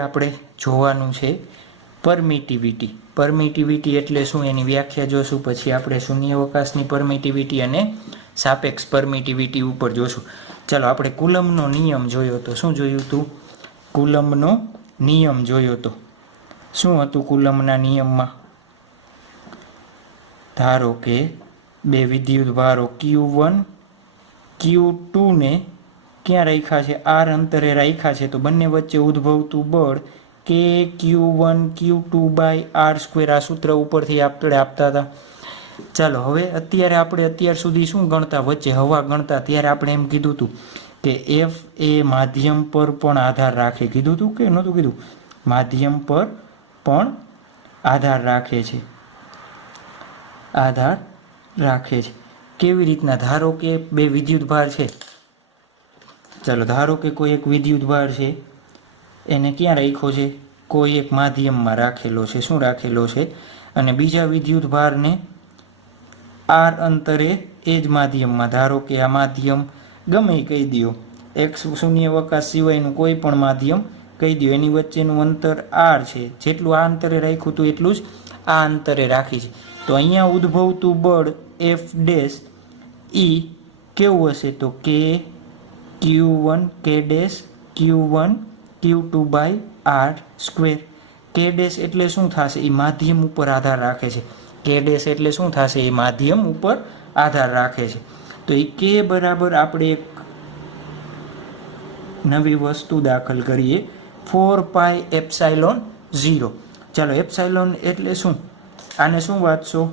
આપણે જોવાનું છે પરમિટિવિટી. પરમિટિવિટી એટલે શું એની વ્યાખ્યા જોશું, પછી આપણે શૂન્યાવકાશની પરમિટિવિટી અને સાપેક્ષ પરમિટિવિટી ઉપર જોશું. ચાલો આપણે કુલમ્બનો નિયમ જોયો તો શું જોયું હતું? કુલમ્બનો નિયમ જોયો તો શું હતું કુલમ્બના નિયમમાં? ધારો કે બે વિદ્યુત ભારો Q1 Q2 ને ક્યાં રાખ્યા છે? r અંતરે રાખ્યા છે, તો બંને વચ્ચે ઉદ્ભવતું બળ કે Q1 Q2 by r square, આ સૂત્ર ઉપરથી આપણે આપતા હતા. ચાલો હવે આપણે અત્યાર સુધી શું ગણતા? વચ્ચે હવા ગણતા, ત્યારે આપણે એમ કીધું હતું કે F એ માધ્યમ પર પણ આધાર રાખે. કીધું હતું કે નહોતું કીધું? માધ્યમ પર પણ આધાર રાખે છે. આધાર રાખે છે કેવી રીતના? ધારો કે બે વિદ્યુત ભાર છે. ચાલો ધારો કે કોઈ એક વિદ્યુત ભાર છે, એને ક્યાં રાખ્યો છે? કોઈ એક માધ્યમમાં રાખેલો છે. શું રાખેલો છે? અને બીજા વિદ્યુત ભારને r અંતરે એ જ માધ્યમમાં, ધારો કે આ માધ્યમ ગમે કહી દો, એક શૂન્યાવકાશ સિવાયનું કોઈ પણ માધ્યમ કહી દો, એની વચ્ચેનું અંતર r છે. જેટલું આ અંતરે રાખ્યું હતું એટલું જ આ અંતરે રાખી છે. તો અહીંયા ઉદ્ભવતું બળ F ડેશ E કેવું હશે? તો K Q1 K dash Q1 Q2 by r square. K dash એટલે શું થશે? એ માધ્યમ ઉપર આધાર રાખે છે. K ડેશ એટલે શું થશે? એ માધ્યમ ઉપર આધાર રાખે છે. તો એ K બરાબર આપણે એક નવી વસ્તુ દાખલ કરીએ, 4 પાઈ એપ્સાઇલોન 0. ચાલો એપ્સાઇલોન એટલે શું? આને શું વાંચશો?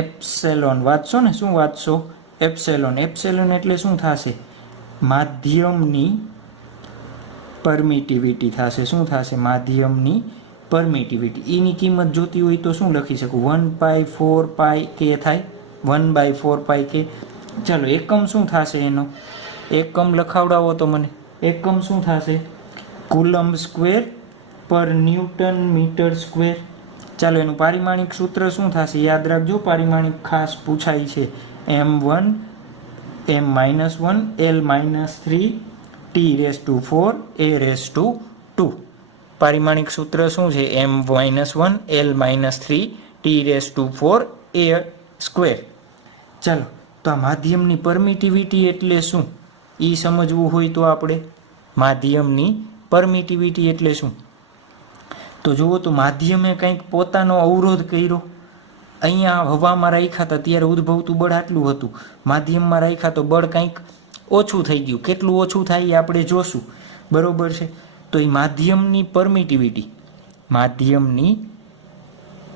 એપ્સિલોન વાંચશો ને? શું વાંચશો? એપ્સિલોન. એપ્સિલોન એટલે શું થશે? માધ્યમની પરમિટિવિટી થશે. શું થશે? માધ્યમની પરમિટિવિટી. એની કિંમત જોતી હોય તો શું લખી શકું? 1/4 પાઈ કે થાય, 1/4 પાઈ કે. ચાલો એકમ શું થશે એનો? એકમ લખાવડાવો તો મને. એકમ શું થશે? કુલમ્બ સ્ક્વેર પર ન્યૂટન મીટર સ્ક્વેર. ચાલો એનું પારિમાણિક સૂત્ર શું થશે? યાદ રાખજો, પારિમાણિક ખાસ પૂછાય છે. m1 m-1 l-3 t⁴ a⁴ પારિમાણિક સૂત્ર શું છે? m-1 l-3 t⁴ a square. ચાલો તો આ માધ્યમની પરમિટિવિટી એટલે શું એ સમજવું હોય તો આપણે માધ્યમની પરમિટિવિટી એટલે શું? તો જુઓ તો માધ્યમે કંઈક પોતાનો અવરોધ કર્યો. અહીંયા હવામાં રાખ્યા હતા ત્યારે ઉદ્ભવતું બળ આટલું હતું, માધ્યમમાં રાખ્યા તો બળ કંઈક ઓછું થઈ ગયું. કેટલું ઓછું થાય એ આપણે જોશું, બરોબર છે? તો એ માધ્યમની પરમિટિવિટી, માધ્યમની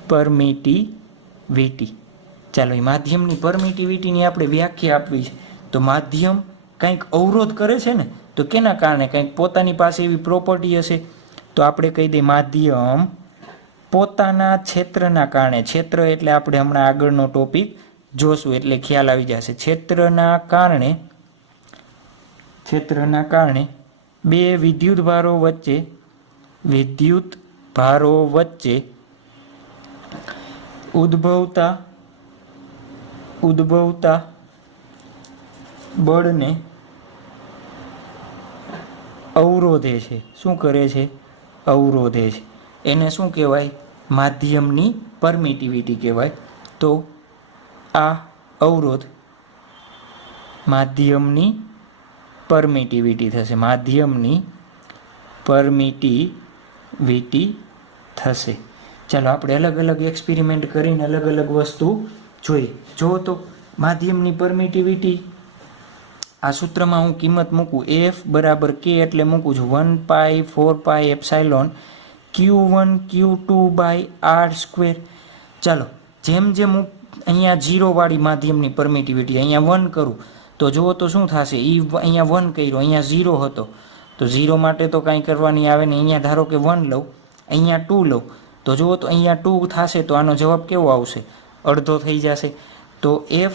પરમિટિવિટી. ચાલો એ માધ્યમની પરમિટિવિટીની આપણે વ્યાખ્યા આપવી છે. તો માધ્યમ કંઈક અવરોધ કરે છે ને, તો કેના કારણે? કંઈક પોતાની પાસે એવી પ્રોપર્ટી હશે. તો આપણે કહી દઈએ માધ્યમ પોતાના ક્ષેત્રના કારણે. ક્ષેત્ર એટલે આપણે હમણાં આગળનો ટોપિક જોશું એટલે ખ્યાલ આવી જશે. ક્ષેત્રના કારણે બે વિદ્યુત ભારો વચ્ચે ઉદ્ભવતા બળને અવરોધે છે. શું કરે છે? અવરોધે છે. એને શું કહેવાય? માધ્યમની પરમિટિવિટી કહેવાય. તો આ અવરોધ માધ્યમની પરમિટિવિટી થશે. માધ્યમની પરમિટિવિટી થશે. ચાલો આપણે અલગ અલગ એક્સપેરિમેન્ટ કરીને અલગ અલગ વસ્તુ જોઈ. જો તો માધ્યમની પરમિટિવિટી આ સૂત્રમાં હું કિંમત મૂકું, F બરાબર K એટલે મૂકું છું 1/4 pi epsilon Q1 Q2 by r square. ચાલો જેમ જેમ હું અહીંયા 0 વાળી માધ્યમની પરમિટિવિટી અહીંયા 1 કરું તો જુઓ તો શું થશે? અહીંયા 1 કર્યો, અહીંયા 0 હતો તો 0 માટે તો કાંઈ કરવાની આવે ને. અહીંયા ધારો કે 1 લઉં, અહીંયા 2 લઉં તો જુઓ તો અહીંયા 2 થશે તો આનો જવાબ કેવો આવશે? અડધો થઈ જશે. તો F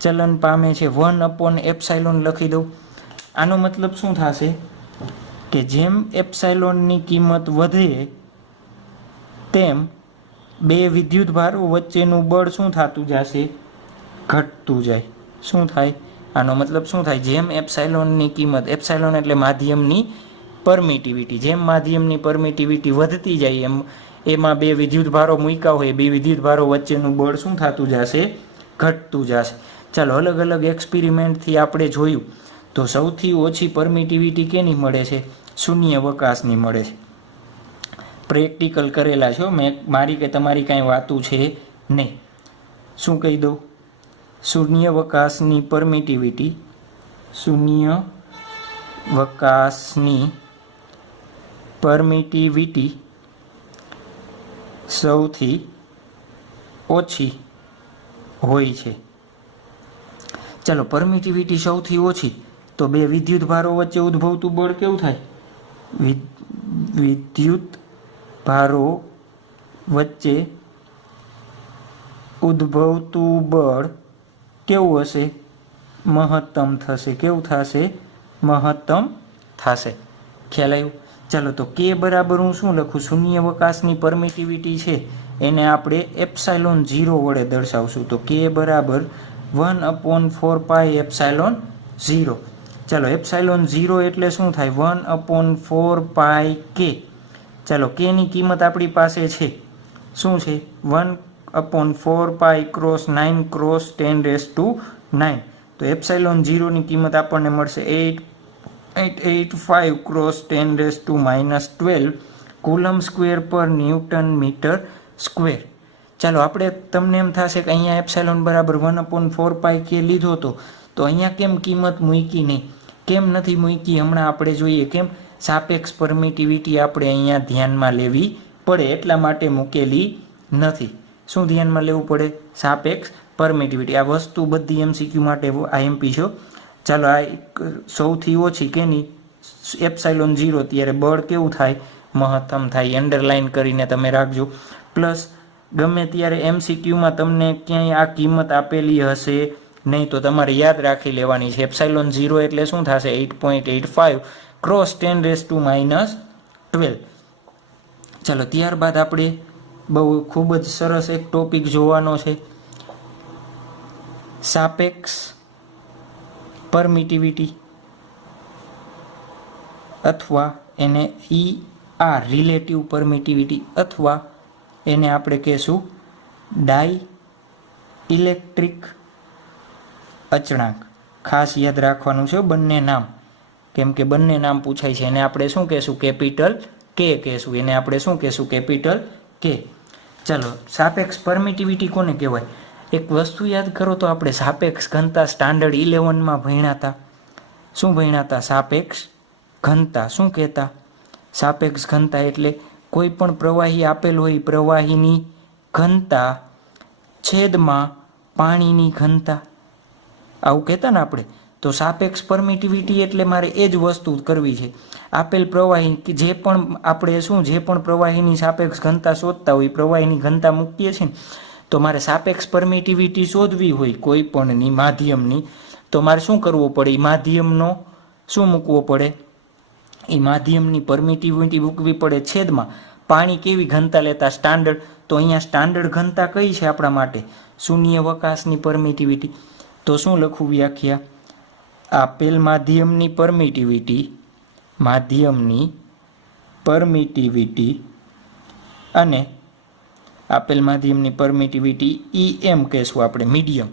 ચલન પામે છે 1/એપ્સાઇલોન લખી દઉં. આનો મતલબ શું થશે? કે જેમ એપ્સાઇલોનની કિંમત વધે તેમ બે વિદ્યુત ભારો વચ્ચેનું બળ શું થતું જશે? ઘટતું જાય. શું થાય? આનો મતલબ શું થાય? જેમ એપ્સાઇલોનની કિંમત, એપ્સાઇલોન એટલે માધ્યમની પરમિટિવિટી. જેમ માધ્યમની પરમિટિવિટી વધતી જાય એમ એમાં બે વિદ્યુતભારો મૂક્યા હોય, બે વિદ્યુતભારો વચ્ચેનું બળ શું થતું જશે? ઘટતું જશે. ચાલો અલગ અલગ એક્સપેરિમેન્ટથી આપણે જોયું તો સૌથી ઓછી પરમિટિવિટી કેની મળે છે? શૂન્યાવકાશની મળે છે. પ્રેક્ટિકલ કરેલા છો મેં, મારી કે તમારી કાંઈ વાતું છે નહીં. શું કહી દઉં? શૂન્યાવકાશની પરમિટિવિટી, શૂન્યાવકાશની પરમિટિવિટી સૌથી ઓછી હોય છે. ચાલો પરમિટિવિટી સૌથી ઓછી તો બે વિદ્યુત ભારો વચ્ચે ઉદ્ભવતું બળ કેવું થાય? વિદ્યુત ભારો વચ્ચે ઉદ્ભવતું બળ કેવું હશે? મહત્તમ થશે. કેવું થશે? મહત્તમ થશે. ખ્યાલ આવ્યો? ચાલો તો કે બરાબર હું શું લખું? શૂન્યાવકાશની પરમિટિવિટી છે એને આપણે એપ્સાઇલોન 0 વડે દર્શાવશું. તો કે બરાબર 1/4 એપ્સાઇલોન 0. ચાલો એપ્સાઇલોન 0 એટલે શું થાય? 1/4 કે. ચાલો કેની કિંમત આપણી પાસે છે શું છે? 1/4 ક્રોસ 9 ક્રોસ 10⁻⁹. તો એપ્સાઇલોન 0ની કિંમત આપણને મળશે 885 ક્રોસ 10⁻⁻12 કુલમ સ્ક્વેર પર ન્યૂટન મીટર સ્ક્વેર. ચાલો આપણે તમને એમ થશે કે અહીંયા એપ્સાઇલોન બરાબર 1/4 કે લીધો તો અહીંયા કેમ કિંમત મૂકી નહીં? કેમ નથી મૂકી હમણાં આપણે જોઈએ. કેમ? સાપેક્ષ પરમિટિવિટી આપણે અહીંયા ધ્યાનમાં લેવી પડે એટલા માટે મૂકેલી નથી. શું ધ્યાનમાં લેવું પડે? સાપેક્ષ પરમિટિવિટી. આ વસ્તુ બધી એમસીક્યુ માટે આઈએમપી છો. ચાલો આ સૌથી ઓછી કેની? એપ્સાઇલોન 0 ત્યારે બળ કેવું થાય? મહત્તમ થાય. અંડરલાઇન કરીને તમે રાખજો. પ્લસ ગમે ત્યારે એમસીક્યુમાં તમને ક્યાંય આ કિંમત આપેલી હશે નહીં તો તમારે યાદ રાખી લેવાની છે. એપ્સાઇલોન 0 એટલે શું થશે? 8.85 ક્રોસ 10⁻12. ચાલો ત્યારબાદ આપણે બહુ ખૂબ જ સરસ એક ટોપિક જોવાનો છે, સાપેક્ષ પરમિટિવિટી અથવા એને ER રિલેટિવ પરમિટિવિટી અથવા એને આપણે કહેશું ડાઈ ઇલેક્ટ્રિક અચળાંક. ખાસ યાદ રાખવાનું છે બંને નામ, કેમ કે બંને નામ પૂછાય છે. એને આપણે શું કહેશું? કેપિટલ કે કહેશું. એને આપણે શું કહેશું? કેપિટલ કે. ચાલો સાપેક્ષ પરમિટિવિટી કોને કહેવાય? એક વસ્તુ યાદ કરો તો આપણે સાપેક્ષ ઘનતા સ્ટાન્ડર્ડ 11માં ભણ્યા હતા. શું ભણ્યા હતા? સાપેક્ષ ઘનતા. શું કહેતા? સાપેક્ષ ઘનતા એટલે કોઈ પણ પ્રવાહી આપેલ હોય, પ્રવાહીની ઘનતા છેદમાં પાણીની ઘનતા, આવું કહેતા ને આપણે. તો સાપેક્ષ પરમિટિવિટી એટલે મારે એ જ વસ્તુ કરવી છે. આપેલ પ્રવાહી કે જે પણ આપણે શું જે પણ પ્રવાહીની સાપેક્ષ ઘનતા શોધતા હોય, પ્રવાહીની ઘનતા મૂકીએ છીએ ને, તો મારે સાપેક્ષ પરમિટિવિટી શોધવી હોય કોઈ પણની માધ્યમની, તો મારે શું કરવું પડે? એ માધ્યમનો શું મૂકવો પડે? એ માધ્યમની પરમિટિવિટી મૂકવી પડે છેદમાં પાણી કેવી ઘનતા લેતા? સ્ટાન્ડર્ડ. તો અહીંયા સ્ટાન્ડર્ડ ઘનતા કઈ છે આપણા માટે? શૂન્યાવકાશની પરમિટિવિટી. તો શું લખવું વ્યાખ્યા? આપેલ માધ્યમની પરમિટિવિટી અને આપેલ માધ્યમની પરમિટિવિટી EM કહેશું આપણે, મીડિયમ.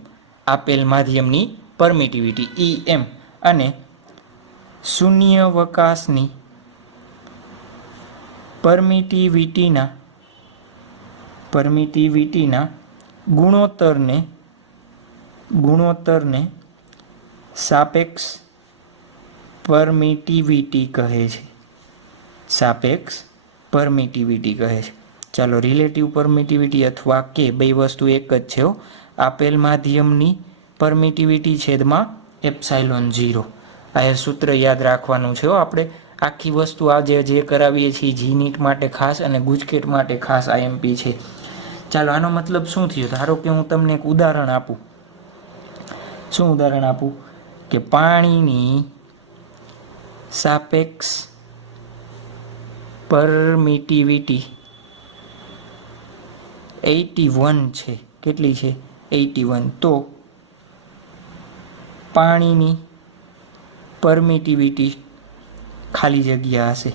આપેલ માધ્યમની પરમિટિવિટી EM અને શૂન્યાવકાશની પરમિટિવિટીના ગુણોત્તરને સાપેક્ષ પરમિટિવિટી કહે છે. સાપેક્ષ પરમિટિવિટી કહે છે. ચાલો રિલેટિવ પરમિટિવિટી અથવા કે બે વસ્તુ એક જ છે. આપેલ માધ્યમની પરમિટિવિટી છેદમાં એપ્સાઇલોન 0. આ સૂત્ર યાદ રાખવાનું છે. આપણે આખી વસ્તુ આજે જે કરાવીએ છીએ જીનીટ માટે ખાસ અને ગુજકેટ માટે ખાસ આઈએમપી છે. ચાલો આનો મતલબ શું થયો? ધારો કે હું તમને એક ઉદાહરણ આપું. શું ઉદાહરણ આપું? કે પાણીની સાપેક્ષ પરમિટિવિટી 81 છે. કેટલી છે? 81. તો પાણીની પરમિટિવિટી ખાલી જગ્યા હશે.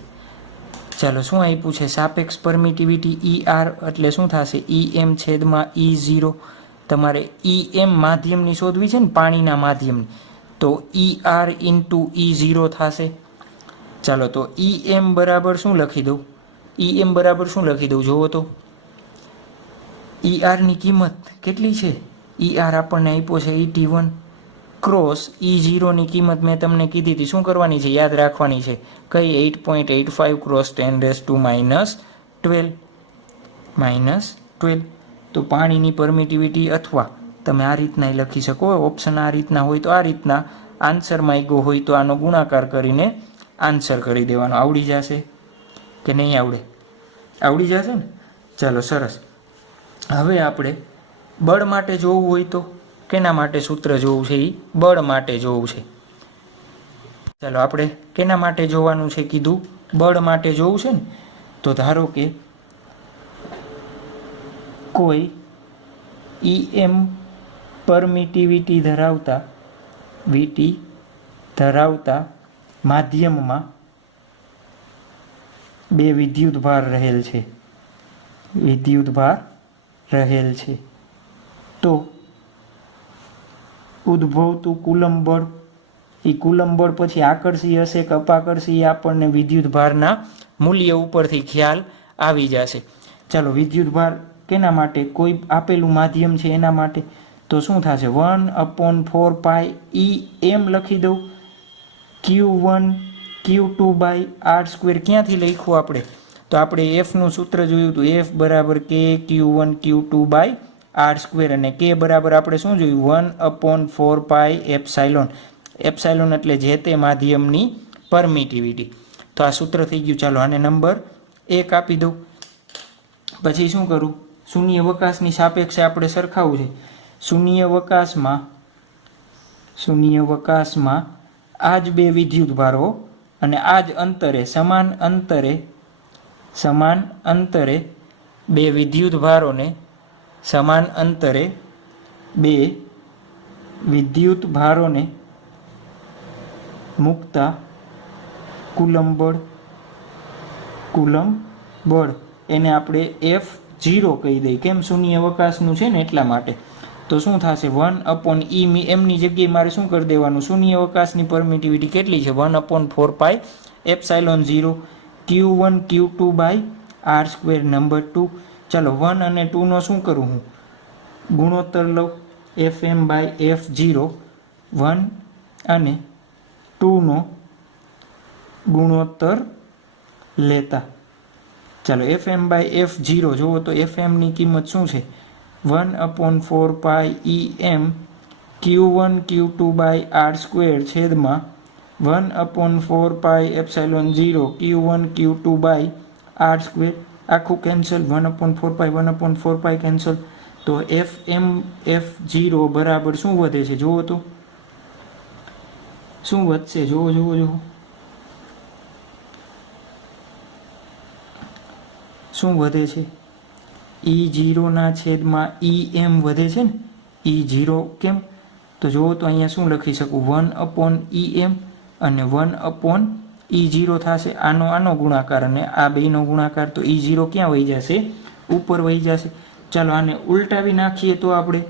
ચાલો શું આપ્યું છે? સાપેક્ષ પરમિટિવિટી ER એટલે શું થશે? EM છેદમાં E0. તમારે EM માધ્યમની શોધવી છે ને, પાણીના માધ્યમની, તો ER ઇન્ટુ E0 થશે. ચાલો તો EM બરાબર શું લખી દઉં? EM બરાબર શું લખી દઉં જોવો તો. ERની કિંમત કેટલી છે? ER આપણને આપ્યો છે 81 ક્રોસ E0ની કિંમત મેં તમને કીધી હતી. શું કરવાની છે? યાદ રાખવાની છે. કઈ? 8.85 ક્રોસ 10⁻12 -12. તો પાણીની પરમિટિવિટી, અથવા તમે આ રીતના લખી શકો. ઓપ્શન આ રીતના હોય તો આ રીતના, આન્સર માંગ્યો હોય તો આનો ગુણાકાર કરીને આન્સર કરી દેવાનો. આવડી જશે કે નહીં આવડે? આવડી જશે ને? ચાલો સરસ. હવે આપણે બળ માટે જોવું હોય તો કેના માટે સૂત્ર જોવું છે? એ બળ માટે જોવું છે. ચાલો આપણે કેના માટે જોવાનું છે કીધું? બળ માટે જોવું છે ને. તો ધારો કે કોઈ EM પરમિટિવિટી ધરાવતા માધ્યમમાં બે વિદ્યુતભાર રહેલ છે. તો ઉદ્ભવતું કુલમ બળ, એ કુલમ બળ પછી આકર્ષી હશે કે અપાકર્ષી, આપણને વિદ્યુતભારના મૂલ્ય ઉપરથી ખ્યાલ આવી જશે. ચાલો વિદ્યુતભાર કેના માટે? કોઈ આપેલું માધ્યમ છે એના માટે. તો શું થશે? 1/4π EM લખી દઉં. Q1 Q2/r². ક્યાંથી લખ્યું આપણે? તો આપણે Fનું સૂત્ર જોયું હતું. F બરાબર K Q1 Q2/r². અને K બરાબર આપણે શું જોયું? 1/4πε. એપ્સાઇલોન એટલે જે તે માધ્યમની પરમિટિવિટી. તો આ સૂત્ર થઈ ગયું. ચાલો આને નંબર 1 આપી દઉં. પછી શું કરું? શૂન્ય વકાશની સાપેક્ષે આપણે સરખાવવું છે. શૂન્ય વકાશમાં આ જ બે વિદ્યુતભારો અને આ જ અંતરે, સમાન અંતરે બે વિદ્યુતભારોને, મૂકતા કુલમ બળ એને આપણે F0 કહી દઈએ. કેમ? શૂન્ય અવકાશનું છે ને એટલા માટે. તો શું થશે? 1/E. એમની જગ્યાએ મારે શું કરી દેવાનું? શૂન્ય અવકાશની પરમિટિવિટી કેટલી છે? 1/4πε0 Q1 Q2/r². નંબર 2. ચાલો 1 અને 2 નો શું કરું? હું ગુણોત્તર લઉં. FM/F0 1 અને 2 નો ગુણોત્તર લેતા. ચાલો FM/F0 જુઓ તો FMની કિંમત શું છે? 1/4πEM Q1 Q2/r² છેદમાં 1/4πε0 Q1 Q2/r². આખું કેન્સલ. 1/4π કેન્સલ. તો FM/F0 બરાબર શું વધે છે જુઓ તો? શું વધશે? જુઓ. શું વધે છે? E0 ના છેદમાં EM વધે છે ને. E0 કેમ? તો જુઓ તો અહીંયા શું લખી શકું? 1/EM અને 1/E0 થશે. આનો ગુણાકાર અને આ બેનો ગુણાકાર. તો E0 ક્યાં વહી જશે? ઉપર વહી જશે. ચાલો આને ઉલટાવી નાખીએ તો આપણે,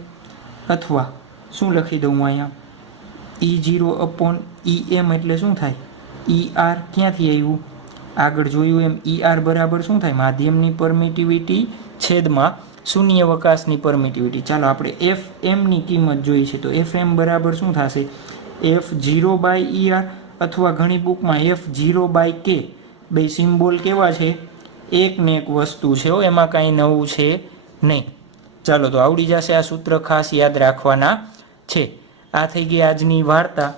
અથવા શું લખી દઉં હું અહીંયા? E0/EM એટલે શું થાય? ER ક્યાંથી આવ્યું? આગળ જોયું એમ ER બરાબર શું થાય? માધ્યમની પરમિટિવિટી છેદમાં શૂન્ય અવકાશની પરમિટિવિટી. ચાલો આપણે FMની કિંમત જોઈ છે. તો FM બરાબર શું થશે? F0/ER અથવા ઘણી બુકમાં F0/K. બે સિમ્બોલ કેવા છે? એક ને એક વસ્તુ છે. એમાં કાંઈ નવું છે નહીં. ચાલો તો આવડી જશે. આ સૂત્ર ખાસ યાદ રાખવાના છે. આ થઈ ગઈ આજની વાર્તા.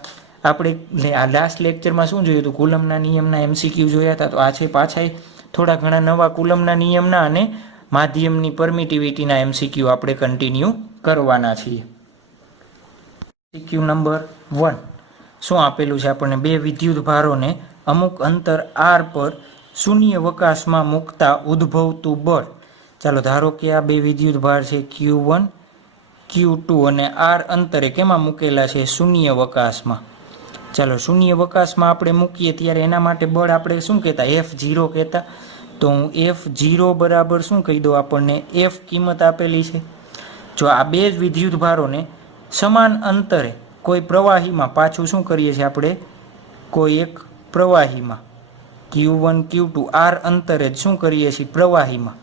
આપણે આ લાસ્ટ લેક્ચરમાં શું જોયું હતું? કુલમના નિયમના MCQ જોયા હતા. તો આ છે પાછા થોડા ઘણા નવા કુલમના નિયમના અને માધ્યમની પરમિટિવિટીના MCQ આપણે કન્ટિન્યુ કરવાના છીએ. MCQ નંબર 1 શું આપેલું છે આપણને? બે વિદ્યુતભારોને અમુક અંતર R પર શૂન્ય અવકાશમાં મૂકતા ઉદ્ભવતું બળ. ચાલો ધારો કે આ બે વિદ્યુતભાર છે Q1 Q2 અને R અંતરે કેમાં મૂકેલા છે? શૂન્ય અવકાશમાં. ચાલો શૂન્યાવકાશમાં આપણે મૂકીએ ત્યારે એના માટે બળ આપણે શું કહેતા F0 કહેતા. તો હું F0 બરાબર શું કહી દઉં, આપણને F કિંમત આપેલી છે. જો આ બે જ વિદ્યુતભારોને સમાન અંતરે કોઈ પ્રવાહીમાં પાછું શું કરીએ છીએ આપણે, કોઈ એક પ્રવાહીમાં Q1 Q2 R અંતરે જ શું કરીએ છીએ પ્રવાહીમાં.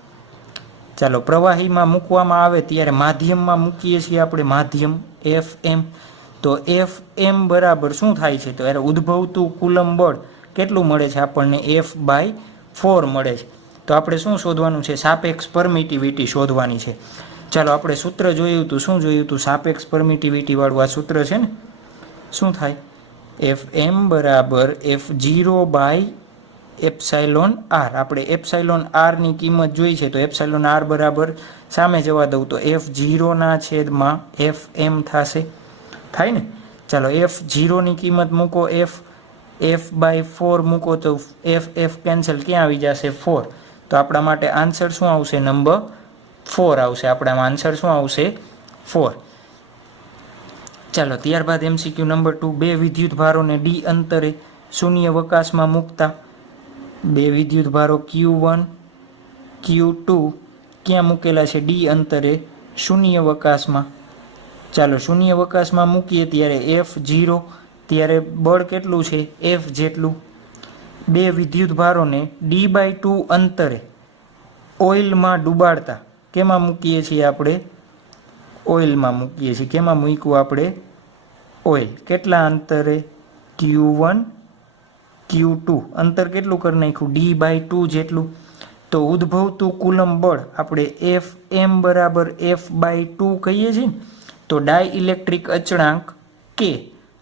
ચાલો પ્રવાહીમાં મૂકવામાં આવે ત્યારે માધ્યમમાં મૂકીએ છીએ આપણે માધ્યમ FM. તો FM બરાબર શું થાય છે, તો એને ઉદ્ભવતું કુલમ બળ કેટલું મળે છે આપણને, F/4 મળે છે. તો આપણે શું શોધવાનું છે, સાપેક્ષ પરમિટિવિટી શોધવાની છે. ચાલો આપણે સૂત્ર જોયું હતું, શું જોયું હતું, સાપેક્ષ પરમિટિવિટી વાળું આ સૂત્ર છે ને. શું થાય, FM બરાબર F0/ε r. આપણે એપ્સાઇલોન r ની કિંમત જોઈ છે, તો એપ્સાઇલોન r બરાબર સામે જવા દઉં તો F0 ના છેદમાં FM થશે, થાય ને. ચાલો F0 ની કિંમત મૂકો, F/4 મૂકો તો F કેન્સલ, ક્યાં આવી જશે 4. તો આપણા માટે આન્સર શું આવશે, નંબર 4 આવશે. આપણામાં આન્સર શું આવશે, 4. ચાલો ત્યારબાદ MCQ નંબર 2. બે વિદ્યુતભારોને D અંતરે શૂન્યાવકાશમાં મૂકતા. બે વિદ્યુતભારો Q1 Q2 ક્યાં મૂકેલા છે, D અંતરે શૂન્યાવકાશમાં. ચાલો શૂન્યાવકાશમાં મૂકીએ ત્યારે F0, ત્યારે બળ કેટલું છે, F જેટલું. બે વિદ્યુતભારોને D/2 અંતરે ઓઇલમાં ડુબાડતા. કેમાં મૂકીએ છીએ આપણે, ઓઇલમાં મૂકીએ છીએ. કેમાં મૂક્યું આપણે, ઓઇલ. કેટલા અંતરે, Q1 Q2 અંતર કેટલું કરી નાખ્યું, D/2 જેટલું. તો ઉદ્ભવતું કુલમ બળ આપણે FM બરાબર F/2 કહીએ છીએ ને. તો ડાઇલેક્ટ્રિક અચળાંક K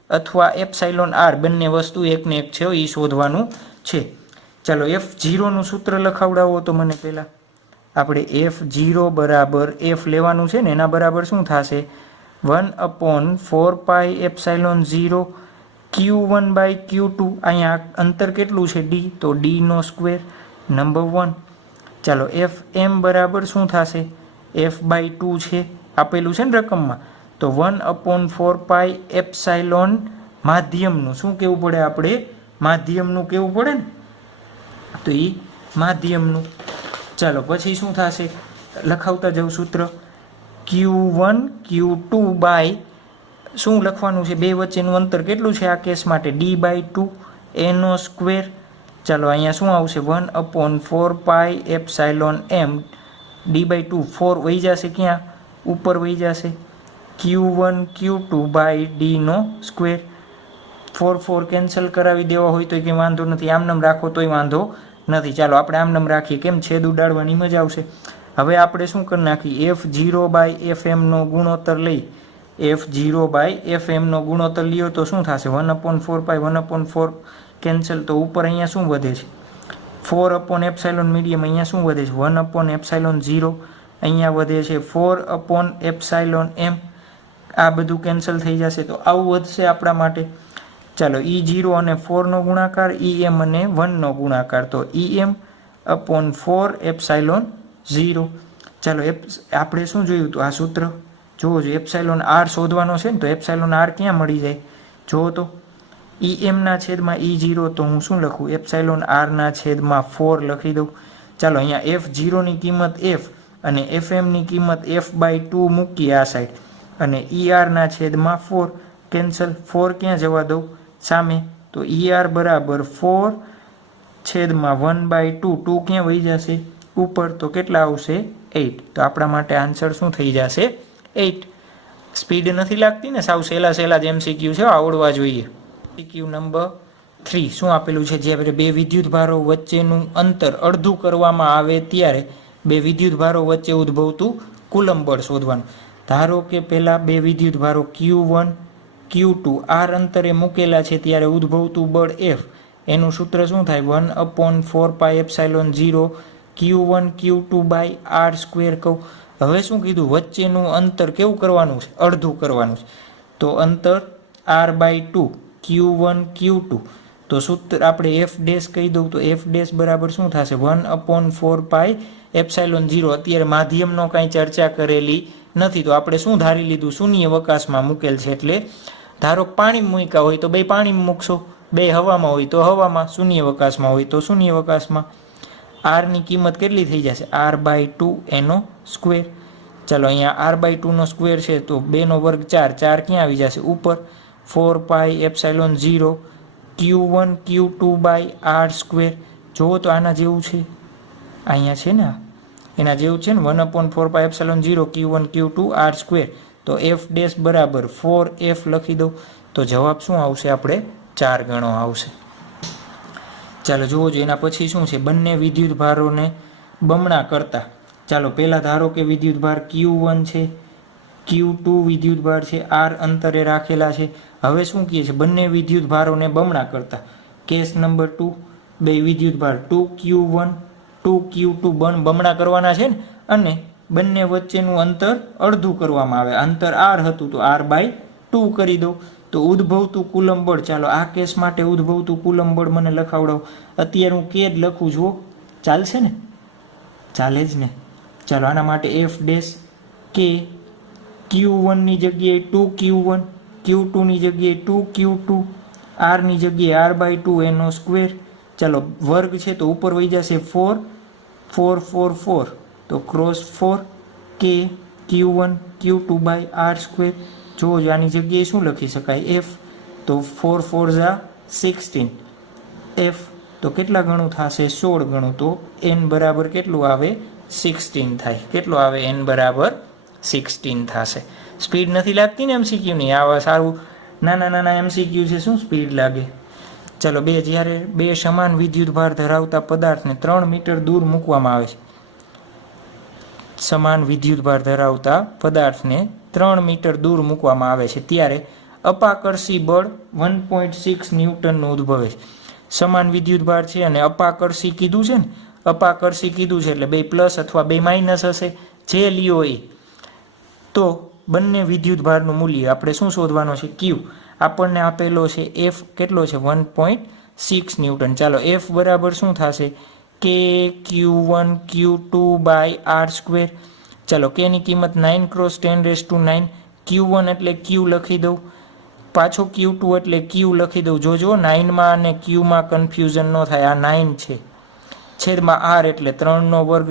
અથવા એપ્સાઇલોન r બંને વસ્તુ એકને એક છે, એ શોધવાનું છે. ચાલો F0 નું સૂત્ર લખાવડાવો તો મને પહેલાં. આપણે F0 બરાબર F લેવાનું છે ને, એના બરાબર શું થશે, 1/4πε0 Q1/Q2. અહીંયા અંતર કેટલું છે, D, તો D નો સ્ક્વેર, નંબર 1. ચાલો FM બરાબર શું થશે, F/2 છે આપેલું છે ને રકમમાં. તો 1/4πε માધ્યમનું શું કહેવું પડે, આપણે માધ્યમનું કહેવું પડે ને, તો એ માધ્યમનું. ચાલો પછી શું થશે, લખાવતા જાઉં સૂત્ર. Q1 Q2 બાય શું લખવાનું છે, બે વચ્ચેનું અંતર કેટલું છે આ કેસ માટે, D/2 એનો સ્ક્વેર. ચાલો અહીંયા શું આવશે, 1/4πε D/2, 4 વહી જશે, ક્યાં ઉપર વહી જશે, Q1 Q2 બાય D નો સ્ક્વેર. 4 કેન્સલ કરાવી દેવા હોય તો કંઈ વાંધો નથી, આમનામ રાખો તોય વાંધો નથી. ચાલો આપણે આમનામ રાખીએ, કેમ છેદ ઉડાડવાની મજા આવશે. હવે આપણે શું કરી નાખીએ, F0/FM નો ગુણોત્તર લઈ. F0/FM નો ગુણોત્તર લ્યો તો શું થશે, 1/4π 1/4 કેન્સલ. તો ઉપર અહીંયા શું વધે છે, 4/ε મીડિયમ. અહીંયા શું વધે છે, 1/ε0. અહીંયા વધે છે 4/ε. આ બધું કેન્સલ થઈ જશે, તો આવું વધશે આપણા માટે. ચાલો E0 અને 4 નો ગુણાકાર, EM અને 1 નો ગુણાકાર, તો EM/4ε0. ચાલો આપણે શું જોયું હતું, આ સૂત્ર જોવો જોઈએ. એપ્સાઇલોન r શોધવાનો છે ને, તો એપ્સાઇલોન r ક્યાં મળી જાય, જુઓ તો. EM ના છેદમાં E0, તો હું શું લખું, એપ્સાઇલોન r ના છેદમાં 4 લખી દઉં. ચાલો અહીંયા F0 ની કિંમત F અને FM ની કિંમત F/2 મૂકીએ આ સાઈડ, અને ER ના છેદમાં 4 કેન્સલ. 4 ક્યાં જવા દઉં, સામે. તો ER બરાબર 4 છેદમાં 1/2, 2 ક્યાં વહી જશે, ઉપર. તો કેટલા આવશે, 8. તો આપણા માટે આન્સર શું થઈ જશે, 8. સ્પીડ નથી લાગતી ને, સાવ સહેલા સહેલા જ MCQ છે, આવડવા જોઈએ. MCQ નંબર 3 શું આપેલું છે, જ્યારે બે વિદ્યુતભારો વચ્ચેનું અંતર અડધું કરવામાં આવે ત્યારે બે વિદ્યુતભારો વચ્ચે ઉદ્ભવતું કુલમ બળ શોધવાનું. ધારો કે પહેલા બે વિદ્યુતભારો Q1 Q2 r અંતરે મૂકેલા છે ત્યારે ઉદ્ભવતું બળ F. એનું સૂત્ર શું થાય, 1/4πε0 Q1 Q2 by r square કહું. હવે શું કીધું, વચ્ચેનું અંતર કેવું કરવાનું છે, અડધું કરવાનું છે. તો અંતર r/2 Q1 Q2. તો સૂત્ર આપણે F' કહી દઉં, તો F' બરાબર શું થશે, 1/4πε0. અત્યારે માધ્યમનો કાંઈ ચર્ચા કરેલી નથી, તો આપણે શું ધારી લીધું, શૂન્યાવકાશમાં મૂકેલ છે એટલે ધારો કે પાણીમાં મૂક્યા હોય તો બે પાણીમાં મૂકશો, બે હવામાં હોય તો હવામાં, શૂન્યાવકાશમાં હોય તો શૂન્યાવકાશમાં. આરની કિંમત કેટલી થઈ જશે? r/2 એનો સ્ક્વેર. ચાલો અહીંયા r/2 નો સ્ક્વેર છે તો 2 નો વર્ગ 4, 4 ક્યાં આવી જશે? ઉપર. 4πε0 q1 q2/r સ્ક્વેર. જુઓ તો આના જેવું છે, અહીંયા છે ને એના જેવું છે ને, 1/4πε0 q1 q2 r સ્ક્વેર. તો f ડેશ બરાબર 4f લખી દો તો જવાબ શું આવશે? આપણે 4 ગણો આવશે. ચાલો જુઓ જો એના પછી શું છે? બંને વિદ્યુત ભારોને બમણા કરતા. ચાલો પહેલાં ધારો કે વિદ્યુત ભાર q1 છે, q2 વિદ્યુત ભાર છે, r અંતરે રાખેલા છે. હવે શું કહે છે? બંને વિદ્યુત ભારોને બમણા કરતા. કેસ નંબર 2, બે વિદ્યુત ભાર 2q1 2q2 બમણા કરવાના છે ને, અને બંને વચ્ચેનું અંતર અડધું કરવામાં આવે. અંતર r હતું તો r/2 કરી દો. તો ઉદ્ભવતું કુલમ બળ, ચાલો આ કેસ માટે ઉદ્ભવતું કુલમ બળ મને લખાવડાવો. અત્યારે હું કે જ લખું છું, ચાલશે ને? ચાલે જ ને. ચાલો આના માટે f ડેશ કે q1 ની જગ્યાએ 2q1, q2 ની જગ્યાએ 2q2, r ની જગ્યાએ r/2 એનો સ્ક્વેર. ચાલો વર્ગ છે તો ઉપર વહી જશે 4, 4 4 4 તો ક્રોસ 4 કે q1 q2/r સ્ક્વેર. જો આની જગ્યાએ શું લખી શકાય? f. તો 4 4 ઝા 16 f. તો કેટલા ગણું થશે? 16 ગણું. તો n બરાબર કેટલું આવે? 16 થાય. કેટલું આવે? n બરાબર 16 થશે. સ્પીડ નથી લાગતી ને MCQની? આવા સારું નાના નાના MCQ છે, શું સ્પીડ લાગે? ચાલો જ્યારે બે સમાન વિદ્યુત ભાર ધરાવતા પદાર્થને 3 મીટર દૂર મૂકવામાં આવે છે, સમાન વિદ્યુત ભાર ધરાવતા પદાર્થને 3 મીટર દૂર મૂકવામાં આવે છે, ત્યારે અપાકર્ષી બળ 1.6 ન્યૂટનનું ઉદ્ભવે છે. સમાન વિદ્યુત ભાર છે અને અપાકર્ષી કીધું છે ને, અપાકર્ષી કીધું છે એટલે બે પ્લસ અથવા બે માઇનસ હશે, જે લ્યો એ. તો બંને વિદ્યુત ભારનું મૂલ્ય આપણે શું શોધવાનો છે? Q. આપણને આપેલો છે F કેટલો છે? 1.6 ન્યૂટન. ચાલો F બરાબર શું થશે? કે q1 q2/r સ્ક્વેર. ચાલો કે ની કિંમત 9 × 10⁹ q1 એટલે q લખી દઉં, પાછો q2 એટલે q લખી દઉં. જોજો 9માં અને qમાં કન્ફ્યુઝન ન થાય. આ 9 છે, છેદમાં r એટલે 3 નો વર્ગ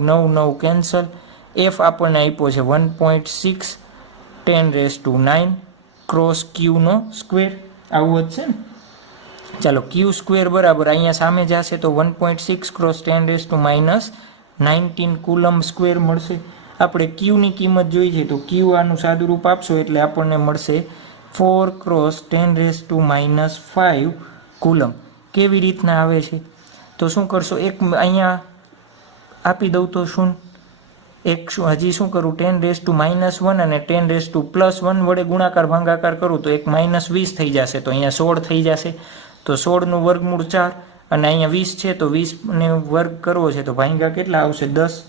9 9 કેન્સલ. f આપણને આપ્યો છે 1.6 10⁹ ક્રોસ q નો સ્ક્વેર. આવું જ છે ને. ચાલો q સ્ક્વેર બરાબર અહીંયા સામે જશે તો 1.6 × 10⁻19 કુલમ સ્ક્વેર મળશે. આપણે q ની કિંમત જોઈ છે તો q આનું સાદુરૂપ આપશો એટલે આપણને મળશે 4 × 10⁻5 કુલમ. કેવી રીતના આવે છે તો શું કરશો? એક અહીંયા આપી દઉં તો શું એક હજી શું કરું? 10⁻1 અને 10⁻+1 વડે ગુણાકાર ભાગાકાર કરું તો એક -20 થઈ જશે, તો અહીંયા 16 થઈ જશે. તો 16નું વર્ગમૂળ 4 અને અહીંયા 20 છે તો 20 ને વર્ગ કરવો છે તો ભાગ્યા કેટલા આવશે? 10.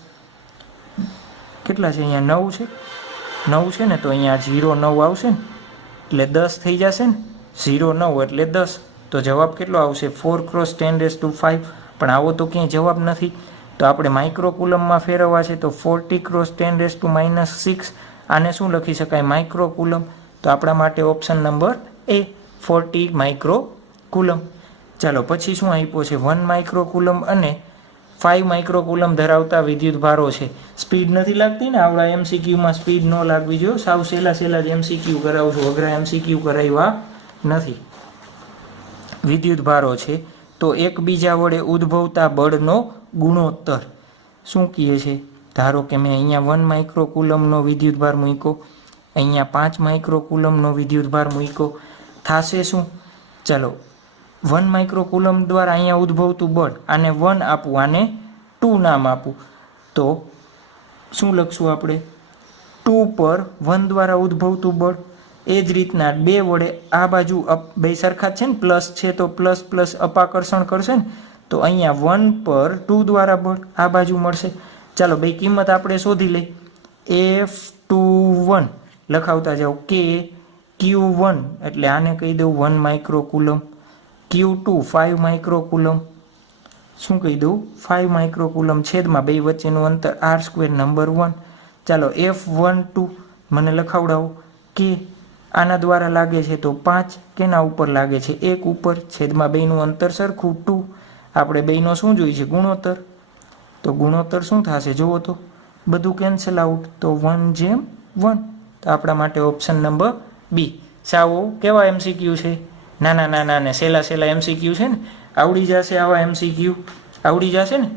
કેટલા છે અહીંયા? 9 છે. 9 છે ને તો અહીંયા 0 9 આવશે ને એટલે 10 થઈ જશે ને. 0 9 એટલે 10. તો જવાબ કેટલો આવશે? 4 × 10⁵. પણ આવો તો ક્યાંય જવાબ નથી. તો આપણે માઇક્રો કુલમમાં ફેરવવા છે તો 40 × 10⁻6. આને શું લખી શકાય? Micro coulomb. તો આપણા માટે ઓપ્શન નંબર એ 40 માઇક્રો કુલમ. ચાલો પછી શું આપ્યો છે? 1 માઇક્રો કુલમ અને 5 માઇક્રો કુલમ ધરાવતા વિદ્યુત ભારો છે. સ્પીડ નથી લાગતી ને? આવડા MCQમાં સ્પીડ ન લાગવી જોઈએ. સાવ સહેલા જ MCQ કરાવું છું, અઘરા MCQ કરાવ્યા નથી. વિદ્યુત ભારો છે તો એકબીજા વડે ઉદ્ભવતા બળનો ગુણોત્તર શું કહે છે? ધારો કે મેં અહીંયા 1 માઇક્રો કુલમનો વિદ્યુત ભાર મૂક્યો, અહીંયા 5 માઇક્રો કુલમનો વિદ્યુત ભાર મૂક્યો. થશે શું? ચાલો 1 માઇક્રો કુલમ દ્વારા અહીંયા ઉદ્ભવતું બળ, આને 1 આપું, આને 2 નામ આપું, તો શું લખશું આપણે? 2 પર 1 દ્વારા ઉદ્ભવતું બળ. એ જ રીતના 2 વડે આ બાજુ બે સરખા છે ને, પ્લસ છે તો પ્લસ પ્લસ અપાકર્ષણ કરશે ને, તો અહીંયા 1 પર 2 દ્વારા બળ આ બાજુ મળશે. ચાલો બે કિંમત આપણે શોધી લઈ. F21 લખાવતા જાઓ કે q1 એટલે આને કહી દઉં 1 micro coulomb, q2 5 micro coulomb, શું કહી દઉં? 5 માઇક્રો કુલમ, છેદમાં બે વચ્ચેનું અંતર r સ્ક્વેર નંબર 1. ચાલો F12 મને લખાવડાવો કે આના દ્વારા લાગે છે તો 5, કેના ઉપર લાગે છે 1 ઉપર, છેદમાં બેયનું અંતર સરખું 2, આપણે બેયનો શું જોઈએ છે ગુણોત્તર, તો ગુણોત્તર શું થશે જુઓ તો બધું કેન્સલ આઉટ, તો 1:1, તો આપણા માટે ઓપ્શન નંબર બી. સાવ કેવા એમસીક્યુ છે, નાના ને સેલા એમસીક્યુ છે ને, આવડી જશે આવા એમસીક્યુ, આવડી જશે ને.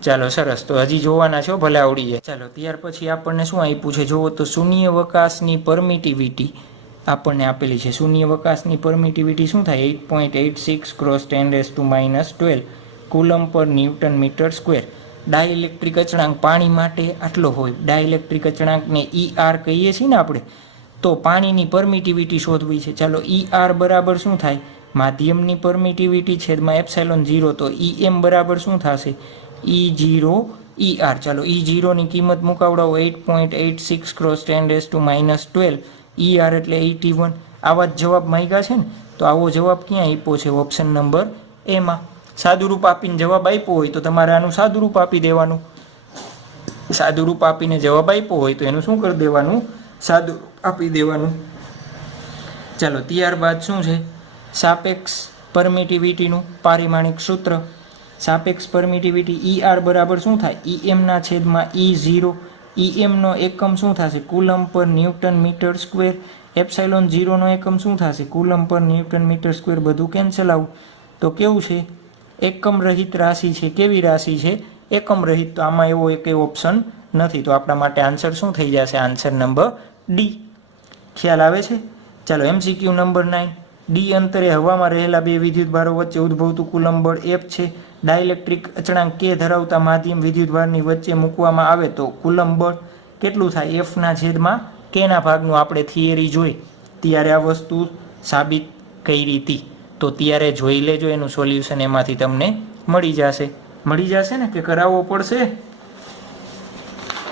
ચાલો સરસ, તો હજી જોવાના છો, ભલે આવડી જાય. ચાલો ત્યાર પછી આપણને શું આપ્યું છે જુઓ તો શૂન્યાવકાશની પરમિટિવિટી આપણને આપેલી છે. શૂન્યાવકાશની પરમિટિવિટી શું થાય 8.86 × 10⁻12 કુલમ પર ન્યૂટન મીટર સ્ક્વેર. ડાયઇલેક્ટ્રિક અચળાંક પાણી માટે આટલો હોય. ડાયઇલેક્ટ્રિક અચળાંકને ER કહીએ છીએ ને આપણે, તો પાણીની પરમિટિવિટી શોધવી છે. ચાલો ER બરાબર શું થાય, માધ્યમની પરમિટિવિટી છેદમાં ε0, તો EM બરાબર શું થશે E0 ER. ચાલો E0ની કિંમત મુકાવડાવો 8.86 × 10⁻12, ER એટલે 81. આવા જ જવાબ માંગ્યા છે ને, તો આવો જવાબ ક્યાં આપ્યો છે ઓપ્શન નંબર એમાં. સાદુરૂપ આપીને જવાબ આપ્યો હોય તો તમારે આનું સાદુરૂપ આપી દેવાનું. સાદુરૂપ આપીને જવાબ આપ્યો હોય તો એનું શું કરી દેવાનું, સાદુરૂપ આપી દેવાનું. ચાલો ત્યારબાદ શું છે સાપેક્ષ પરમિટિવિટીનું પારિમાણિક સૂત્ર. સાપેક્ષ પરમિટિવિટી ER બરાબર શું થાય EM ના છેદમાં E0. EMનો એકમ શું થશે કુલમ પર ન્યૂટન મીટર સ્ક્વેર. ε0નો એકમ શું થશે કુલમ પર ન્યૂટન મીટર સ્ક્વેર. બધું કેન્સલ આઉટ, તો કેવું છે એકમ રહિત રાશિ છે. કેવી રાશિ છે એકમ રહિત, તો આમાં એવો એક ઓપ્શન નથી, તો આપણા માટે આન્સર શું થઈ જશે આન્સર નંબર ડી. ખ્યાલ આવે છે. ચાલો MCQ નંબર 9. ડી અંતરે હવામાં રહેલા બે વિદ્યુતભારો વચ્ચે ઉદ્ભવતું કુલમ બળ F છે. ડાયઇલેક્ટ્રિક અચળાંક K ધરાવતા માધ્યમ વિદ્યુતભારની વચ્ચે મૂકવામાં આવે તો કુલમ બળ કેટલું થાય F ના છેદમાં Kના ભાગનું. આપણે થિયરી જોઈ ત્યારે આ વસ્તુ સાબિત કરી હતી, તો ત્યારે જોઈ લેજો, એનું સોલ્યુશન એમાંથી તમને મળી જશે ને, કે કરાવવો પડશે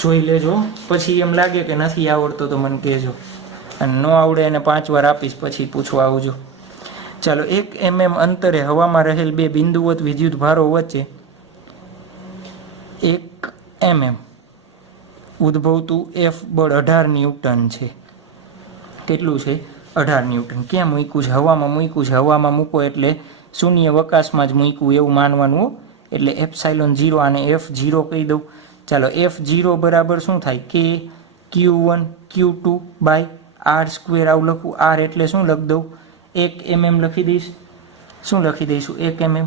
જોઈ લેજો. પછી એમ લાગે કે નથી આવડતો તો મને કહેજો, અને ન આવડે એને 5 વાર આપીશ પછી પૂછવા આવજો. ચાલો 1 mm અંતરે હવામાં રહેલ બે બિંદુવત વિદ્યુત ભારો વચ્ચે 1 mm ઉદ્ભવતું F બળ 18 ન્યૂટન છે. કેટલું છે 18 ન્યૂટન. ક્યાં મૂક્યું છે હવામાં મૂક્યું છે. હવામાં મૂકો એટલે શૂન્ય અવકાશમાં જ મૂક્યું એવું માનવાનું, એટલે ε0 આને F0 કહી દઉં. ચાલો F0 બરાબર શું થાય કે Q1 Q2 બાય R². આવું લખું, R એટલે શું લખી દઉં 1 mm લખી દઈશ. શું લખી દઈશું 1 mm.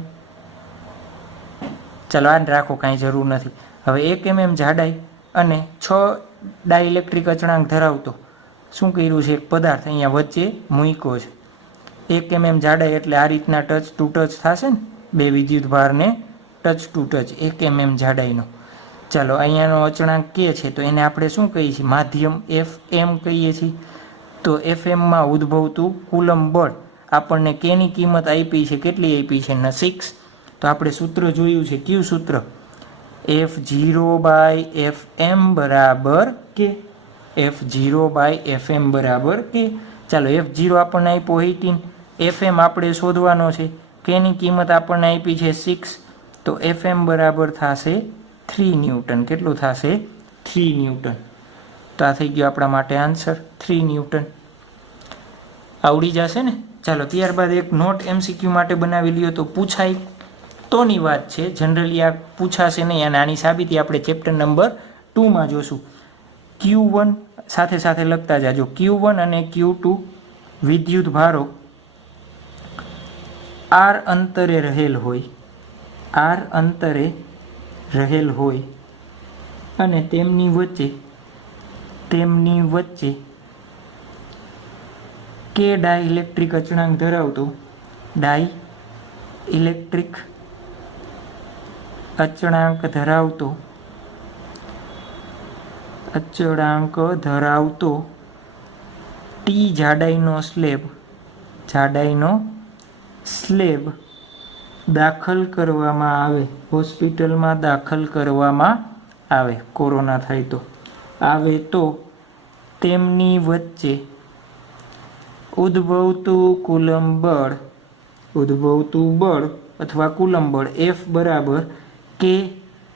ચાલો આને રાખો, કાંઈ જરૂર નથી. હવે 1 mm જાડાઈ અને 6 ડાયઇલેક્ટ્રિક અચળાંક ધરાવતો શું કર્યું છે એક પદાર્થ અહીંયા વચ્ચે મૂક્યો છે. 1 mm જાડાઈ એટલે આ રીતના ટચ ટુ ટચ થશે ને, બે વિદ્યુત ભારને ટચ ટુ ટચ 1 mm જાડાઈનો. ચાલો અહીંયાનો અચળાંક K છે, તો એને આપણે શું કહીએ છીએ માધ્યમ FM કહીએ છીએ. તો FMમાં ઉદ્ભવતું કુલમ બળ આપણને Kની કિંમત આપી છે, કેટલી આપી છે 6. તો આપણે સૂત્ર જોયું છે, કયું સૂત્ર F0/FM બરાબર K. F0/FM બરાબર K. ચાલો F0 આપણને આપ્યો 18, FM આપણે શોધવાનો છે, Kની કિંમત આપણને આપી છે 6, તો FM બરાબર થશે 3 ન્યૂટન. કેટલું થશે 3 ન્યૂટન. તો આ થઈ ગયો આપણા માટે આન્સર 3 ન્યૂટન. આવડી જશે ને. ચાલો ત્યારબાદ એક નોટ MCQ માટે બનાવી લ્યો તો પૂછાય તોની વાત છે, જનરલી આ પૂછાશે નહીં, અને આની સાબિતી આપણે ચેપ્ટર નંબર 2માં જોશું. Q1 સાથે સાથે લખતા જાજો. Q1 અને Q2 વિદ્યુત ભારો R અંતરે રહેલ હોય અને તેમની વચ્ચે K ડાયઇલેક્ટ્રિક અચળાંક ધરાવતો T જાડાઈનો સ્લેબ દાખલ કરવામાં આવે, હોસ્પિટલમાં દાખલ કરવામાં આવે, કોરોના થાય તો આવે, તો તેમની વચ્ચે ઉદ્ભવતું બળ અથવા કુલમ બળ F બરાબર K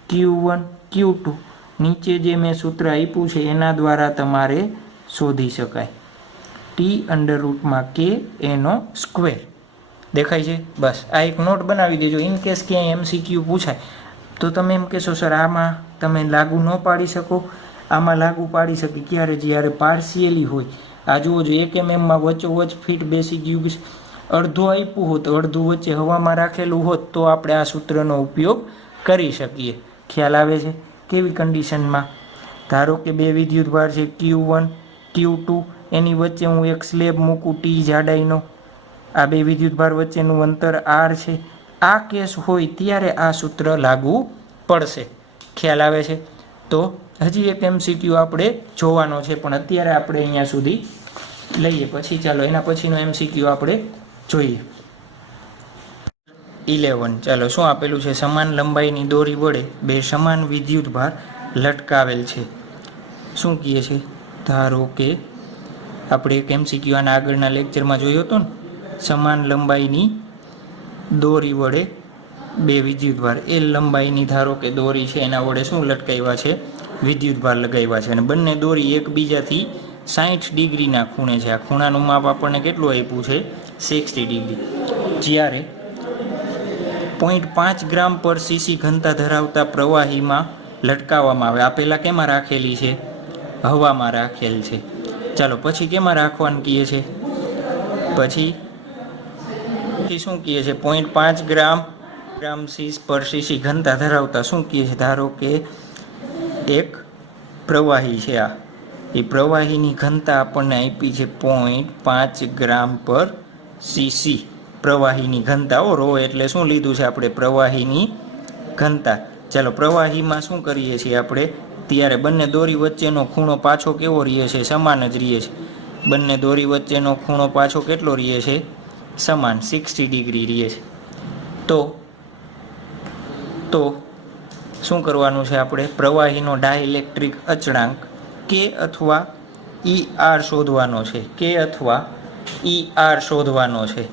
Q1 Q2 નીચે જે મેં સૂત્ર આપ્યું છે એના દ્વારા તમારે શોધી શકાય. T√K એનો સ્ક્વેર દેખાય છે. બસ આ એક નોટ બનાવી દેજો. ઇન કેસ ક્યાંય MCQ પૂછાય તો તમે એમ કહેશો સર આમાં તમે લાગુ ન પાડી શકો. આમાં લાગુ પાડી શકે ક્યારે? જ્યારે પાર્શિયલી હોય. આ જુઓ જો 1 mm વચ્ચોવચ્ચ ફીટ બેસી ગયું છે. અડધું આપ્યું હોત, અડધું વચ્ચે હવામાં રાખેલું હોત તો આપણે આ સૂત્રનો ઉપયોગ કરી શકીએ. ખ્યાલ આવે છે? કેવી કન્ડિશનમાં? ધારો કે બે વિદ્યુતભાર છે Q1 Q2, એની વચ્ચે હું એક સ્લેબ મૂકું T જાડાઈનો. આ બે વિદ્યુતભાર વચ્ચેનું અંતર R છે. આ કેસ હોય ત્યારે આ સૂત્ર લાગુ પડશે. ખ્યાલ આવે છે? તો હજી એક MCQ આપણે જોવાનો છે, પણ અત્યારે આપણે અહીંયા સુધી લઈએ. પછી ચાલો એના પછીનો MCQ આપણે જોઈએ. 11 ચાલો શું આપેલું છે? સમાન લંબાઈની દોરી વડે બે સમાન વિદ્યુતભાર લટકાવેલ છે. શું કહે છે? ધારો કે આપણે એક MCQ આના આગળના લેક્ચરમાં જોયો હતો ને, સમાન લંબાઈની દોરી વડે બે વિદ્યુતભાર, એ લંબાઈની ધારો કે દોરી છે એના વડે શું લટકાવ્યા છે? વિદ્યુતભાર લગાવ્યા છે. અને બંને દોરી એકબીજાથી 60 ડિગ્રીના ખૂણે છે. આ ખૂણાનું માપ આપણને કેટલું આપ્યું છે? 60 ડિગ્રી. જ્યારે 0.5 ગ્રામ પર cc ઘનતા ધરાવતા પ્રવાહીમાં લટકાવવામાં આવે. આ પહેલાં કેમાં રાખેલી છે? હવામાં રાખેલ છે. ચાલો પછી કેમાં રાખવાનું કહે છે? પછી શું કહે છે? 0.5 ગ્રામ પર cc ઘનતા ધરાવતા શું કહે છે? ધારો કે એક પ્રવાહી છે. આ એ પ્રવાહીની ઘનતા આપણને આપી છે 0.5 ગ્રામ પર cc. પ્રવાહીની ઘનતા, રો એટલે શું લીધું છે આપણે? પ્રવાહીની ઘનતા. ચાલો પ્રવાહીમાં શું કરીએ છીએ આપણે? ત્યારે બંને દોરી વચ્ચેનો ખૂણો પાછો કેવો રહે છે? સમાન જ રહે છે. બંને દોરી વચ્ચેનો ખૂણો પાછો કેટલો રહે છે? સમાન 60 ડિગ્રી રહે છે. તો શું કરવાનું છે આપણે? પ્રવાહીનો ડાઇલેક્ટ્રિક અચળાંક K અથવા ER શોધવાનો છે. K અથવા ER શોધવાનો છે.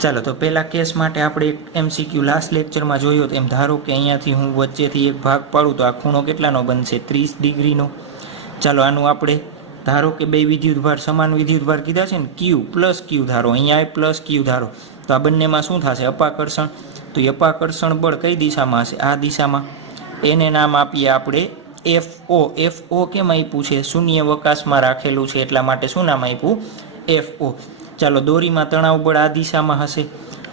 ચાલો તો પહેલા કેસ માટે આપણે એક MCQ લાસ્ટ લેક્ચરમાં જોયો તો એમ ધારો કે અહીંયાથી હું વચ્ચેથી એક ભાગ પાડું તો આ ખૂણો કેટલાનો બનશે? 30 ડિગ્રીનો. ચાલો આનું આપણે ધારો કે બે વિદ્યુતભાર સમાન વિદ્યુતભાર કીધા છે ને, Q પ્લસ Q ધારો, અહીંયા પ્લસ Q ધારો, તો આ બંનેમાં શું થશે? અપાકર્ષણ. તો અપાકર્ષણ બળ કઈ દિશામાં હશે? આ દિશામાં. એને નામ આપીએ આપણે FO. FO કેમ આપ્યું છે? શૂન્યાવકાશમાં રાખેલું છે એટલા માટે શું નામ આપ્યું? FO. ચાલો દોરીમાં તણાવ બળ આ દિશામાં હશે.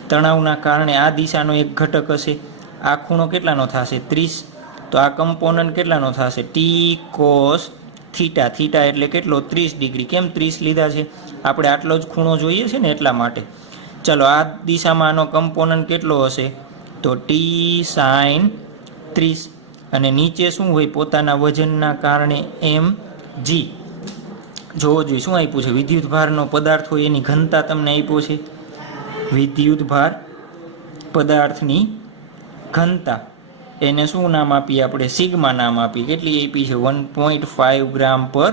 તણાવના કારણે આ દિશાનો એક ઘટક હશે. આ ખૂણો કેટલાનો થશે? 30. તો આ કમ્પોનન્ટ કેટલાનો થશે? T cos theta. થીટા એટલે કેટલો? 30 ડિગ્રી. કેમ 30 લીધા છે? આપણે આટલો જ ખૂણો જોઈએ છે ને એટલા માટે. ચાલો આ દિશામાં આનો કમ્પોનન્ટ કેટલો હશે? તો T sin 30. અને નીચે શું હોય? પોતાના વજનના કારણે mg. જોવો જોઈએ શું આપ્યું છે? વિદ્યુતભારનો પદાર્થ હોય એની ઘનતા તમને આપ્યો છે. વિદ્યુતભાર પદાર્થની ઘનતા એને શું નામ આપીએ આપણે? સિગ્મા નામ આપીએ. કેટલી આપી છે? 1.5 ગ્રામ પર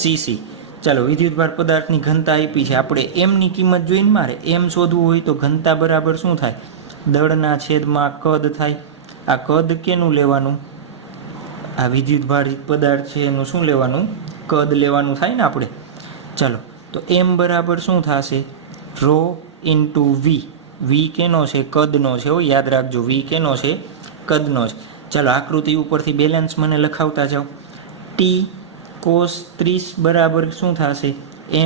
cc. ચાલો વિદ્યુતભાર પદાર્થની ઘનતા આપી છે. આપણે એમની કિંમત જોઈને મારે એમ શોધવું હોય તો ઘનતા બરાબર શું થાય? દળના છેદમાં કદ થાય. આ કદ કેનું લેવાનું? આ વિદ્યુતભારિત પદાર્થ છે એનું શું લેવાનું? કદ લેવાનું થાય ને આપણે. ચાલો તો m બરાબર શું થશે? રો ઇન્ટુ વી. વી કેનો છે? કદનો છે. યાદ રાખજો વી કેનો છે? કદનો છે. ચાલો આકૃતિ ઉપરથી બેલેન્સ મને લખાવતા જાઓ. T cos 30 બરાબર શું થશે?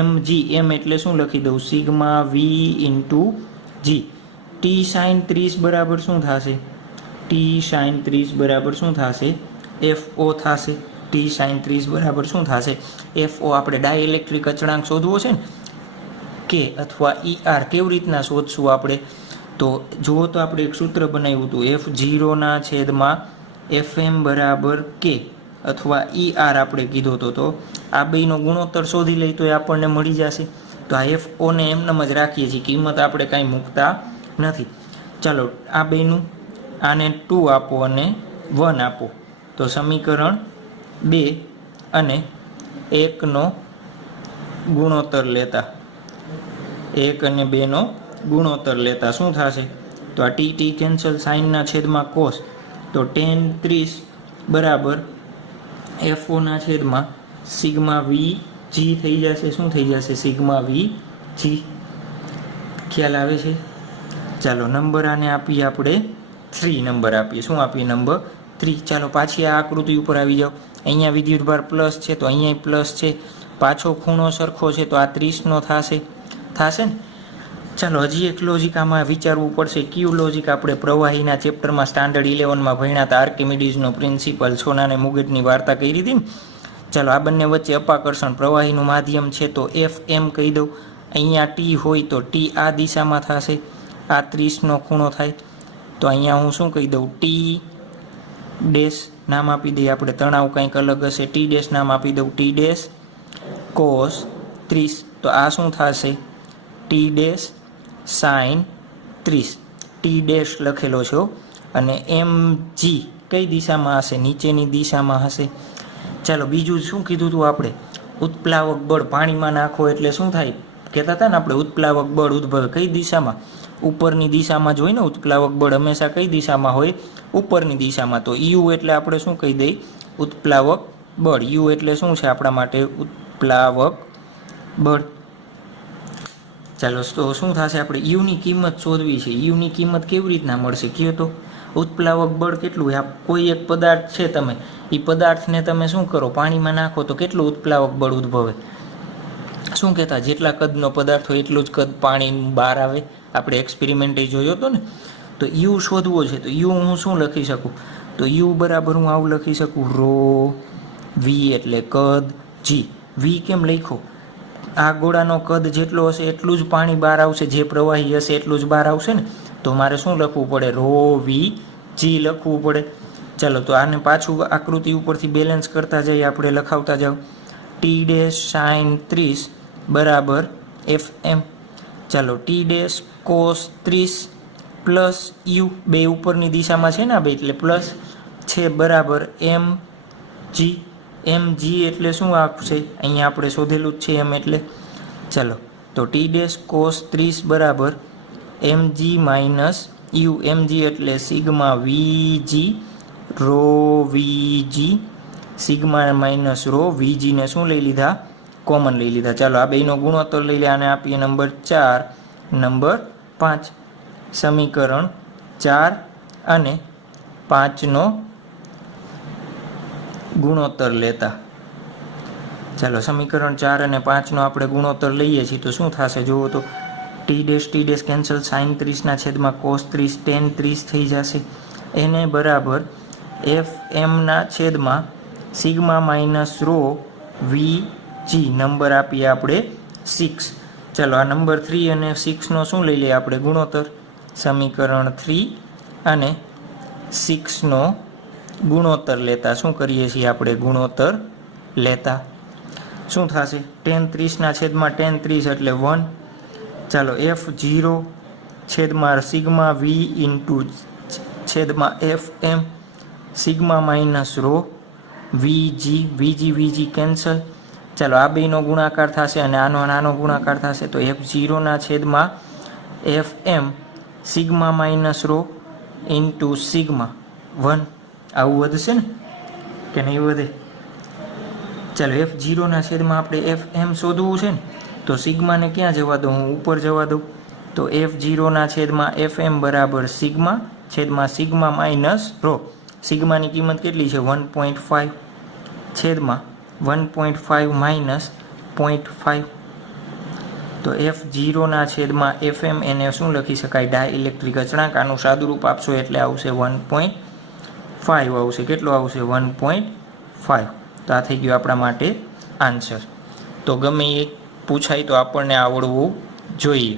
mg. m એટલે શું લખી દઉં? Sigma v into g. T sin 30 બરાબર શું થશે? T sin 30 બરાબર શું થશે? FO થશે. T sin 30 બરાબર શું થશે? FO. આપણે ડાઇલેક્ટ્રિક અચળાંક શોધવો છે ને, K અથવા ER. કેવી રીતના શોધશું આપણે? તો જુઓ તો આપણે એક સૂત્ર બનાવ્યું હતું F0 છેદમાં FM બરાબર K અથવા ER આપણે કીધો હતો. તો આ બેનો ગુણોત્તર શોધી લઈ તો એ આપણને મળી જશે. તો આ FO ને એમનેમ જ રાખીએ છીએ, કિંમત આપણે કાંઈ મૂકતા નથી. ચાલો આ બેનું આને 2 આપો અને 1 આપો તો સમીકરણ 2 અને 1નો ગુણોત્તર લેતા, 1 અને 2નો ગુણોત્તર લેતા શું થશે? તો આ ટી ટી કેન્સલ, સાઇનના છેદમાં કોસ, તો tan 30 બરાબર FO ના છેદમાં સિગ્મા વી જી થઈ જશે, શું થઈ જશે, સિગ્મા વી જી. ખ્યાલ આવે છે? ચાલો નંબર આને આપીએ આપણે 3 નંબર આપીએ. શું આપીએ? નંબર 3. ચાલો પાછી આ આકૃતિ ઉપર આવી જાઓ. અહીંયા વિદ્યુતભાર પ્લસ છે તો અહીંયા પ્લસ છે, પાછો ખૂણો સરખો છે તો આ 30નો થશે ને. ચાલો હજી એક લોજિક આમાં વિચારવું પડશે. કયું લોજિક? આપણે પ્રવાહીના ચેપ્ટરમાં સ્ટાન્ડર્ડ 11માં ભણ્યા હતા, આર્કિમિડીઝનો પ્રિન્સિપલ, સોનાને મુગટની વાર્તા કરી હતી ને. ચાલો આ બંને વચ્ચે અપાકર્ષણ, પ્રવાહીનું માધ્યમ છે તો એફ એમ કહી દઉં. અહીંયા ટી હોય તો ટી આ દિશામાં થશે, આ 30નો ખૂણો થાય તો અહીંયા હું શું કહી દઉં, ટી ડેશ નામ આપી દઈએ આપણે. તણાવ કંઈક અલગ હશે, ટી ડેશ નામ આપી દઉં, ટી ડેશ કોસ 30. તો આ શું થશે, T dash sine 30. T dash લખેલો છે અને એમ જી કઈ દિશામાં હશે, નીચેની દિશામાં હશે. ચાલો બીજું શું કીધું હતું આપણે, ઉત્પ્લાવક બળ પાણીમાં નાખો એટલે શું થાય કહેતા હતા ને આપણે, ઉત્પ્લાવક બળ ઉદ્ભવે કઈ દિશામાં, ઉપરની દિશામાં જ હોય ને. ઉત્પ્લાવક બળ હંમેશા કઈ દિશામાં હોય, ઉપરની દિશામાં. તો યુ એટલે આપણે શું કહી દઈએ, ઉત્પ્લાવક બળ. યુ એટલે શું છે આપણા માટે, ઉત્પ્લાવક બળ. ચાલો તો શું થશે, આપણે યુની કિંમત શોધવી છે. યુની કિંમત કેવી રીતના મળશે કયો તો. ઉત્પ્લાવક બળ કેટલું, આ કોઈ એક પદાર્થ છે, તમે એ પદાર્થને તમે શું કરો, પાણીમાં નાખો તો કેટલું ઉત્પ્લાવક બળ ઉદ્ભવે. શું કહેતા, જેટલા કદનો પદાર્થ હોય એટલું જ કદ પાણી બહાર આવે. આપણે એક્સપેરિમેન્ટ જોયો હતો ને. તો યુ શોધવો છે તો યુ હું શું લખી શકું, તો યુ બરાબર હું આવું લખી શકું, રો વી એટલે કદ જી. વી કેમ લખ્યો, આ ગોળાનો કદ જેટલો હશે એટલું જ પાણી બહાર આવશે, જે પ્રવાહી હશે એટલું જ બહાર આવશે ને. તો મારે શું લખવું પડે, રો વી જી લખવું પડે. ચાલો તો આને પાછું આકૃતિ ઉપરથી બેલેન્સ કરતા જઈએ આપણે, લખાવતા જાઓ. ટી ડેશ સાઇન 30 બરાબર એફ એમ. ચાલો T dash cos 30 plus you, બે ઉપરની દિશામાં છે ને આ બે એટલે પ્લસ છે, બરાબર એમ જી. એમ જી એટલે શું આવશે, અહીંયા આપણે શોધેલું જ છે એમ એટલે. ચાલો તો ટી ડેશ કોસ 30 બરાબર એમ જી માઇનસ યુ. એમ જી એટલે સિગ્મા વી જી રો વી જી. સિગ્મા માઇનસ રો, વી જીને શું લઈ લીધા, કોમન લઈ લીધા. ચાલો આ બેનો ગુણોત્તર લઈ લે, આને આપીએ નંબર 4, નંબર 5. સમીકરણ 4 અને 5નો ગુણોત્તર લેતા. ચાલો સમીકરણ 4 અને 5નો આપણે ગુણોત્તર લઈએ છીએ તો શું થશે જુઓ તો, ટી ડેશ કેન્સલ, સાઇન 30ના છેદમાં કોસ 30, ટેન 30 થઈ જશે. એને બરાબર એફ એમના છેદમાં સિગ્મા માઇનસ રો વી જી. નંબર આપીએ આપણે 6. ચાલો આ નંબર 3 અને 6નો શું લઈ લઈએ આપણે ગુણોત્તર. સમીકરણ 3 અને 6નો ગુણોત્તર લેતા શું કરીએ છીએ આપણે, ગુણોત્તર લેતા શું થશે, ટેન 30ના છેદમાં ટેન 30 એટલે 1. ચાલો એફ 0 છેદમાં સિગ્મા વી ઇન્ટુ છેદમાં F M, sigma minus rho V G cancel. ચાલો આ બેનો ગુણાકાર થશે અને આનો નાનો ગુણાકાર થશે તો એફ 0ના છેદમાં F M sigma minus rho into sigma 1. આવું વધશે ને કે નહીં વધે. ચાલો એફ 0ના છેદમાં આપણે એફ એમ શોધવું છે ને, તો સિગ્માને ક્યાં જવા દઉં, હું ઉપર જવા દઉં. તો એફ 0ના છેદમાં એફ એમ બરાબર સિગ્મા છેદમાં સિગ્મા માઇનસ રો. સિગ્માની કિંમત કેટલી છે 1.5 છેદમાં 1.5 માઇનસ 0.5. તો એફ 0ના છેદમાં એફ એમ એને શું લખી શકાય, ડાયઇલેક્ટ્રિક અચળાંક. આનું સાદુરૂપ આપશો એટલે આવશે 1.5 આવશે. કેટલો આવશે 1.5. તો આ થઈ ગયું આપણા માટે આન્સર. તો ગમે એ પૂછાય તો આપણને આવડવું જોઈએ.